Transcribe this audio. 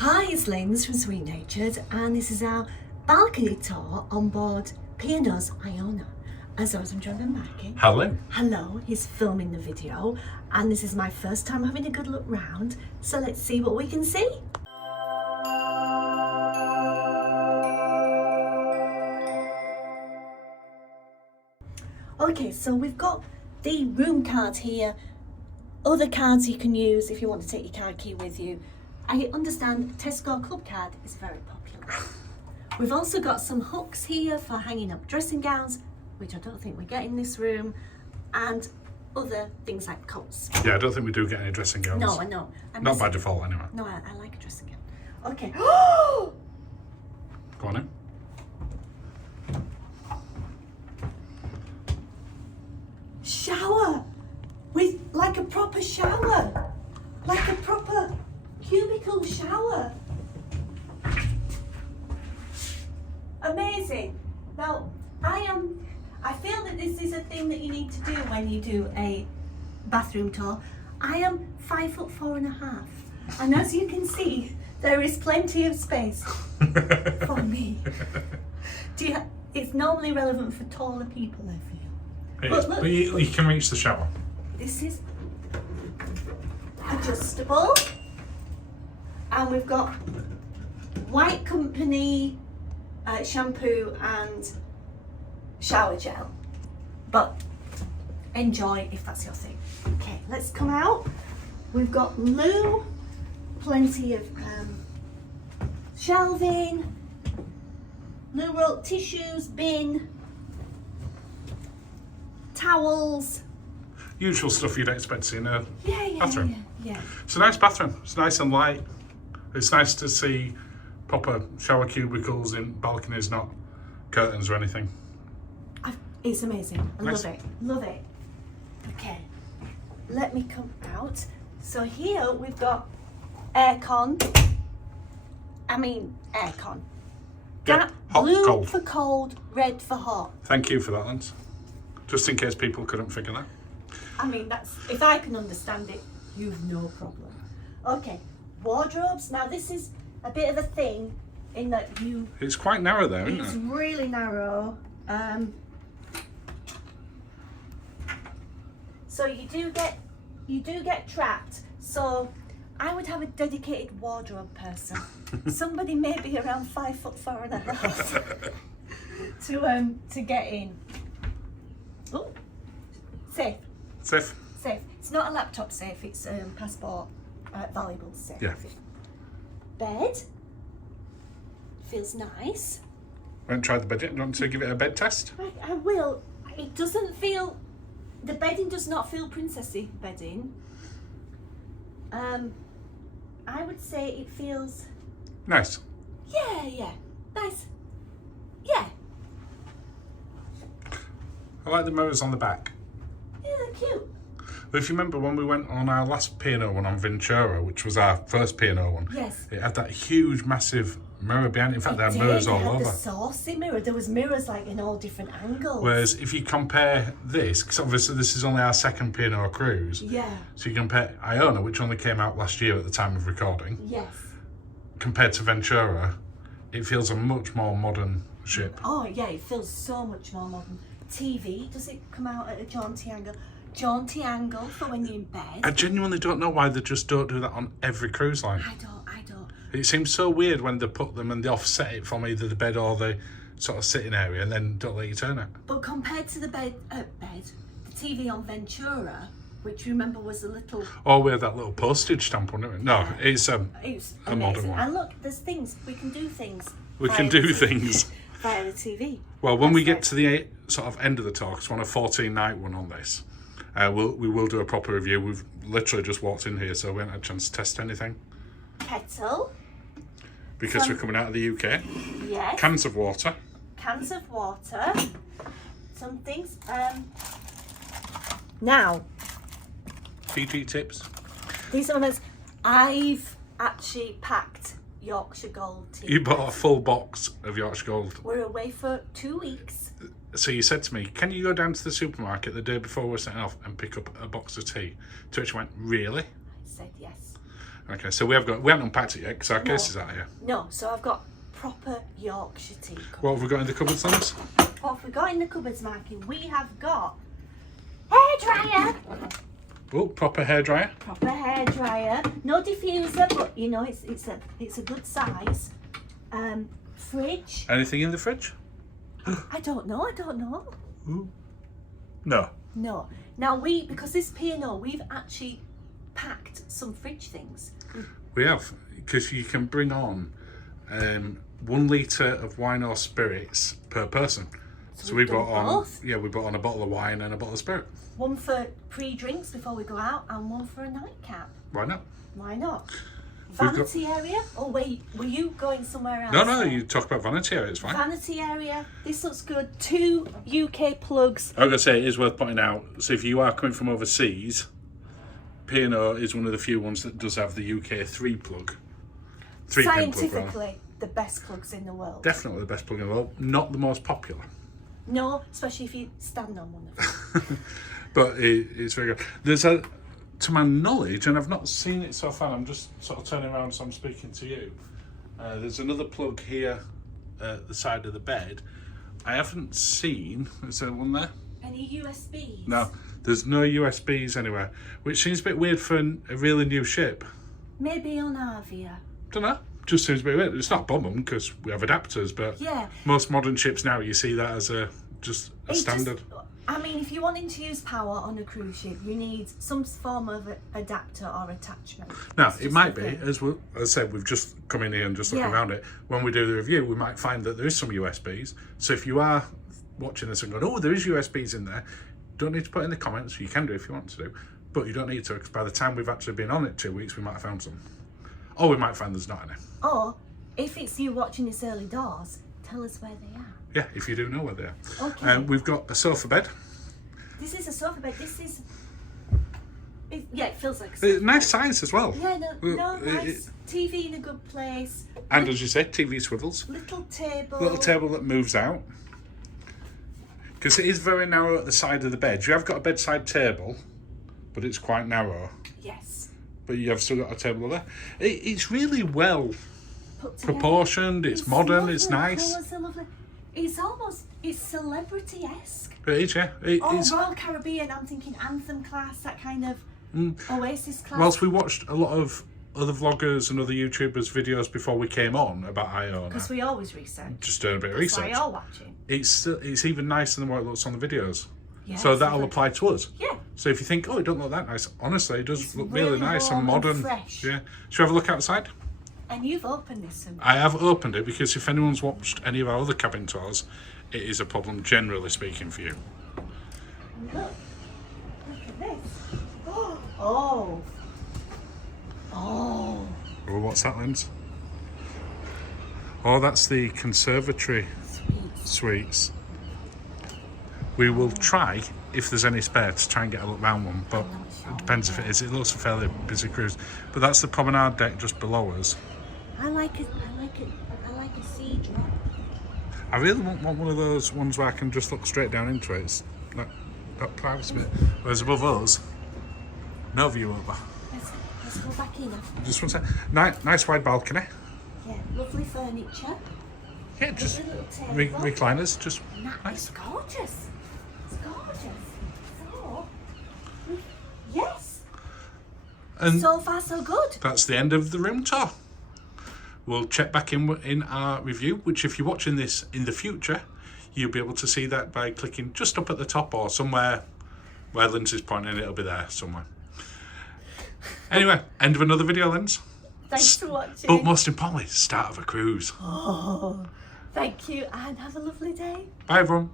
Hi, it's Linzi from Sweet Natured, and this is our balcony tour on board P&O's Iona. As always, I'm joined by Mikey. Hello. Hello, he's filming the video, and this is my first time having a good look round, so let's see what we can see. Okay, so we've got the room card here, other cards you can use if you want to take your card key with you. I understand Tesco Club card is very popular. We've also got some hooks here for hanging up dressing gowns, which I don't think we get in this room, and other things like coats. Yeah, I don't think we do get any dressing gowns. No, I know. Not by default, anyway. No, I like a dressing gown. Okay. Go on in. Shower! With like a proper shower. Like a proper cubicle shower. Amazing. Now, I feel that this is a thing that you need to do when you do a bathroom tour. I am 5'4.5", and as you can see, there is plenty of space for me. It's normally relevant for taller people, I feel. But you can reach the shower. This is adjustable, and we've got White Company shampoo and shower gel, but enjoy if that's your thing. Okay, let's come out. We've got loo, plenty of shelving, loo roll, tissues, bin, towels. Usual stuff you'd expect to see in a bathroom. Yeah. It's a nice bathroom. It's nice and light. It's nice to see proper shower cubicles in balconies, not curtains or anything. It's amazing. I Nice. love it. Okay, let me come out. So here we've got aircon. Yeah, hot, Blue cold. for cold, red for hot. Thank you for that, Linz. Just in case people couldn't figure that. That's, if I can understand it, you've no problem. Okay, wardrobes. Now this is a bit of a thing in that It's quite narrow there, it's isn't it? really narrow. So you do get trapped. So I would have a dedicated wardrobe person. Somebody maybe around 5'4.5" to get in. Oh, safe. Safe. It's not a laptop safe. It's passport valuable safe. Yeah. Bed feels nice. I haven't tried the bed yet. Do you want to give it a bed test? I will. It doesn't feel. The bedding does not feel princessy bedding. I would say it feels. Nice. Yeah. Nice. Yeah. I like the mirrors on the back. Yeah, they're cute. But if you remember when we went on our last P&O one on Ventura, which was our first P&O one, Yes. it had that huge, massive mirror behind it. In fact, there It are mirrors did. It all had over. the saucy mirror. There was mirrors like in all different angles. Whereas if you compare this, because obviously this is only our second P&O cruise, Yeah. so you compare Iona, which only came out last year at the time of recording, Yes. compared to Ventura, it feels a much more modern ship. Oh yeah, it feels so much more modern. TV, does it come out at a jaunty angle? Jaunty angle for when you're in bed. I genuinely don't know why they just don't do that on every cruise line. I don't. It seems so weird when they put them and they offset it from either the bed or the sort of sitting area and then don't let you turn it. But compared to the the TV on Ventura, which remember was a little. Or we had that little postage stamp on it. No, it's It was a amazing. modern one. And look, there's things we can do things. We via can the do TV things. via the TV. Well, when we That's get to the sort of end of the talk, it's on a 14-night one on this. We will do a proper review. We've literally just walked in here, so we haven't had a chance to test anything. Kettle. Because we're coming out of the UK. Yes. Cans of water. Cans of water. Some things. Now. PG tips. These are ones I've actually packed Yorkshire Gold tea. You bought a full box of Yorkshire Gold. We're away for 2 weeks. So you said to me, can you go down to the supermarket the day before we're setting off and pick up a box of tea? To which I went, really? I said yes. Okay, so we haven't unpacked it yet because our case is out here. No, so I've got proper Yorkshire tea. What have we got in the cupboards, Lens? What have we got in the cupboards, Marky? We have got hairdryer. Oh, proper hairdryer. Proper hairdryer. No diffuser, but you know it's a good size. Fridge. Anything in the fridge? I don't know. Ooh. No. No. Now because this P&O, we've actually packed some fridge things. We have, because you can bring on 1 litre of wine or spirits per person. So we brought on both. Yeah, we brought on a bottle of wine and a bottle of spirit. One for pre-drinks before we go out, and one for a nightcap. Why not? Why not? Vanity area? Oh wait, were you going somewhere else? No, you talk about vanity area, it's fine. Vanity area. This looks good. 2 UK plugs. I'm going to say it is worth pointing out, so if you are coming from overseas, P&O is one of the few ones that does have the UK 3 plug. 3 pin plug, rather. Scientifically, the best plugs in the world. Definitely the best plug in the world. Not the most popular. No, especially if you stand on one of them. But it's very good. There's to my knowledge, and I've not seen it so far, I'm just sort of turning around so I'm speaking to you. There's another plug here at the side of the bed. I haven't seen, is there one there? Any USBs? No, there's no USBs anywhere, which seems a bit weird for a really new ship. Maybe on Avia. Don't know, just seems a bit weird. It's not a problem because we have adapters, but yeah, most modern ships now you see that as just a standard. I mean, if you're wanting to use power on a cruise ship, you need some form of adapter or attachment. Now, it might be, as I said, we've just come in here and just looked around it. When we do the review, we might find that there is some USBs. So if you are watching this and going, oh, there is USBs in there, don't need to put it in the comments. You can do if you want to do, but you don't need to, because by the time we've actually been on it 2 weeks, we might have found some. Or we might find there's not any. Or, if it's you watching this early doors, tell us where they are. Yeah, if you do know where they are. Okay. We've got a sofa bed. This is a sofa bed. It feels like a sofa. Nice size as well. Yeah, nice. TV in a good place. And as you said, TV swivels. Little table. Little table that moves out. Because it is very narrow at the side of the bed. You have got a bedside table, but it's quite narrow. Yes. But you have still got a table there. It's really well Put together. proportioned. It's modern. lovely. It's nice. Colours are lovely. It's celebrity-esque. It is, yeah. It's, Royal Caribbean, I'm thinking Anthem class, that kind of Oasis class. whilst we watched a lot of other vloggers and other YouTubers' videos before we came on about Iona, because we always research. just doing a bit of That's why research, you're watching. it's even nicer than what it looks on the videos. Yeah, So it's that'll lovely. apply to us. Yeah. So if you think, oh, it don't look that nice, honestly, it does It's look really really nice warm and and modern. fresh. Yeah. Shall we have a look outside? And you've opened this. I have opened it because if anyone's watched any of our other cabin tours, it is a problem, generally speaking, for you. Look at this. Oh. Oh, what's that, Linz? Oh, that's the conservatory suites. We will try, if there's any spare, to try and get a look round one, but it depends if it is. It looks a fairly busy cruise. But that's the promenade deck just below us. I like a sea drop. I really want one of those ones where I can just look straight down into it. It's like that privacy bit. Whereas above us, no view over. Let's go back in. Just one sec. Nice wide balcony. Yeah, lovely furniture. Yeah, just Little table. recliners. Just It's nice. gorgeous. It's gorgeous. So, yes. And So far, so good. that's the end of the room tour. We'll check back in our review, which if you're watching this in the future, you'll be able to see that by clicking just up at the top or somewhere where Linzi's pointing, it'll be there somewhere. Anyway, end of another video, Linz. Thanks for watching. But most importantly, start of a cruise. Oh, thank you and have a lovely day. Bye, everyone.